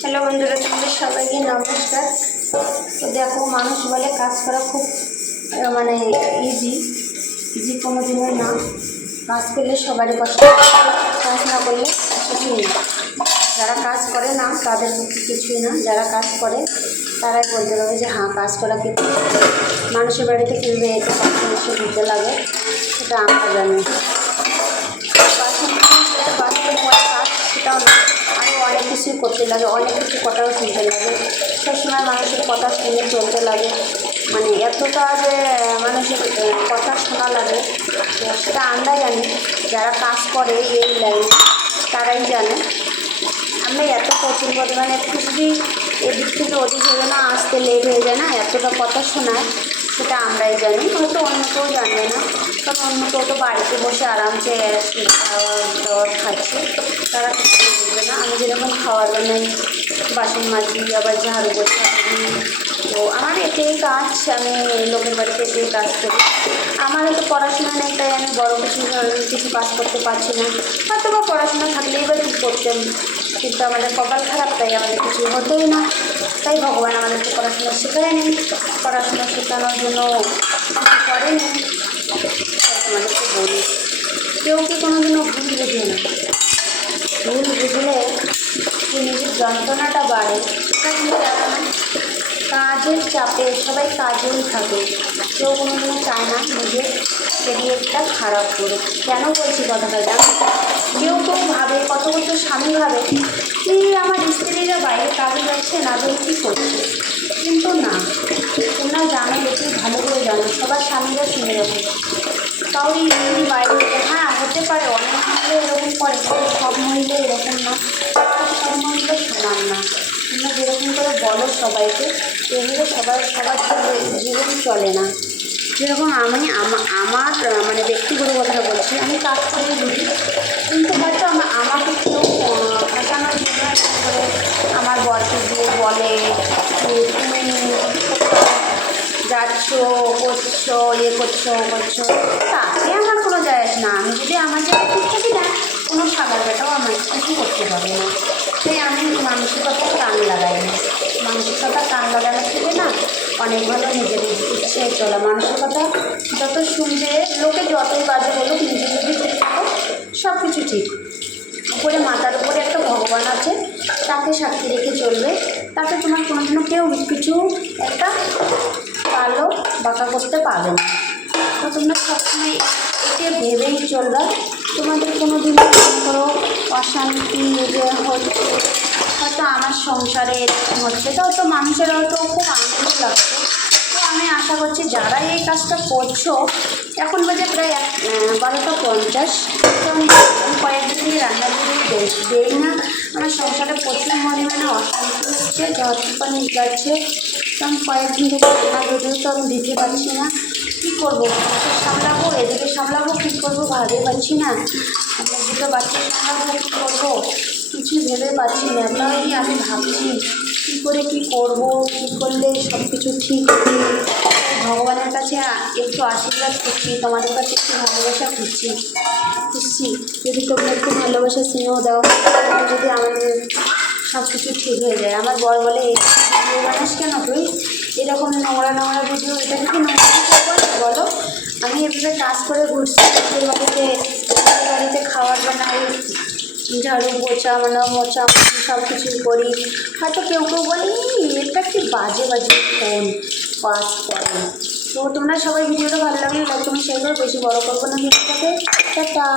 Hello বন্ধুরা, তোমাদের সবাইকে নমস্কার। তো দেখো, মানুষ বলে কাজ করা খুব মানে ইজি কোনো দিনই না। কাজ করলে সবারই কষ্ট, কাজ না করলে কিছুই না। যারা কাজ করে না তাদের পক্ষে কিছুই না, যারা কাজ করে তারাই বলতে পারবে যে হ্যাঁ, কাজ করা কিন্তু মানুষের বাড়িতে কিনবে একটু বাসন এসে দিতে লাগে, সেটা আমরা জানি। বাসন পরে কাজ সেটাও না, আরও অনেক কিছুই করতে লাগে, অনেক কিছু কথাও শুনতে লাগে। সবসময় মানুষের কথা শুনে চলতে লাগে, মানে এতটা যে মানুষের কথা শোনা লাগে সেটা আমরাই জানি। যারা কাজ করে এই লাইনে তারাই জানে। আমরা এত প্রচুর পরিমাণে একটু যদি এদিক থেকে ওদিক হয়ে না আসতে লেট হয়ে যায় না, এতটা কথা শোনায়, সেটা আমরাই জানি, হয়তো অন্য কেউ জানবে না। কারণ অন্য কেউ তো বাড়িতে বসে আরামসে খাওয়ার দাওয়ার খাচ্ছে, তারা কিছু বুঝবে না। আমি যেরকম খাওয়ার বানাই, বাসন মাজি, আবার ঝাড়ু পোছা করি, তো আমার এটাই কাজ। আমি লোকের বাড়িতে এটাই কাজ করি। আমার হয়তো পড়াশোনা নেই, তাই আমি বড় কিছু কাজ করতে পারছি না। হয়তো বা পড়াশোনা থাকলেই বা কী করতেন, কিন্তু আমাদের কপাল খারাপ, তাই আমাদের কিছু হতোই না। তাই ভগবান আমাদেরকে পড়াশোনা শেখায়নি, পড়াশোনা শেখানোর জন্য কিছু করেনি। আমাদেরকে বলি, কেউ কি কোনো দিনও ভুল বুঝে না। ভুল বুঝলে যে নিজের যন্ত্রণাটা বাড়ে, সেটা কিন্তু দেখা না। কাজের চাপে সবাই কাজেই থাকে, কেউ কোনো দিনও চায় না নিজের কেরিয়ারটা খারাপ করুক। কেন বলছি কথাটা জানো? কেউ ভাবে, কত স্বামী ভাবে কি আমার স্ত্রীরা বাইরে কাজে যাচ্ছে, না বলে কী করছে। কিন্তু না, তোমরা জানো, বেশি ভালো করে জানো, সবার স্বামীরা শুনে রাখো। কাউরি স্ত্রী বাইরে, হ্যাঁ হতে পারে অনেক মহিলা এরকম করে, কিন্তু সব মহিলা এরকম না, সব মহিলা সমান না। তোমরা যেরকম করে বলো সবাইকে, এগুলো সবার জীবন চলে না। যেরকম আমি আমার মানে ব্যক্তিগত কথা বলছি, আমি কাজ করে বুঝি, কিন্তু হয়তো আমাকে কেউ ফাঁসানোর জন্য করে আমার বরকে দিয়ে বলে তুমি যাচ্ছ, করছো, করছো, তাতে আমার কোনো যায় আসে না। আমি যদি আমার জায়গায় ঠিক থাকি না, কোনো সাগর বেটাও আমার কিছু করতে পারবে না। তাই আমি মানসিকতায় কান লাগাই না। মানসিকতা কান লাগানোর থেকে না, অনেক ভালো নিজের ইচ্ছায় চলা। মানসিকতা যত শুনবে, লোকে যতই বাজে বলুক, নিজে যদি ঠিক থাকো সব কিছু ঠিক। উপরে মাথার উপরে একটা ভগবান আছে, তাকে সাক্ষী রেখে চলবে, তাকে তোমার কোনোদিনও কেউ কিছু একটা পারলো বাঁকা করতে পারবে না। তো তোমরা সবসময় একে ভেবেই চলবে। তোমাদের কোনো দিন কোনো অশান্তি যে হচ্ছে, হয়তো আমার সংসারে হচ্ছে, তাও তো মানুষের হয়তো খুব আনন্দ লাগছে। তো আমি আশা করছি যারা এই কাজটা করছো, এখন বাজে প্রায় 12:50, তো আমি কয়েকদিন থেকে রান্না করে দেই না। আমার সংসারে প্রচুর পরিমাণে অশান্তি হচ্ছে, ঝড় তুফানি যাচ্ছে, তো আমি কয়েকদিন থেকে রান্না ভিডিও তো আমি দিতে পারছি না। কী করবো, সামলাবো, এদিকে সামলাবো, কী করবো ভাবে পাচ্ছি না। আমরা দুটো বাচ্চা সামলাবো, কী করবো কিছুই ভেবে পাচ্ছি না। তাই আমি ভাবছি কী করে কী করবো, কী করলে সব কিছু ঠিক হবে। ভগবানের কাছে একটু আশীর্বাদ করছি, তোমাদের কাছে একটু ভালোবাসা খুঁজছি। যদি তোমরা একটু ভালোবাসা স্নেহ দাও, যদি আমাদের সব কিছু ঠিক হয়ে যায়। আমার বর বলে, ভিডিও বানাস কেন তুই, এরকম নোংরা ভিডিও, এটা থেকে নোংরা বলো। আমি এভাবে কাজ করে ঘুরছি, বাড়িতে খাবার বানাই, ঝাড়ু পোছা মোছা সব কিছুই করি। হয়তো কেউ বলি এটা কি বাজে ফোন কাজ করে। তো তোমরা সবাই ভিডিওটা ভালো লাগলে লাইক, তুমি শেয়ার করো, বেশি বড় করবো না ভিডিওটাকে। টাটা।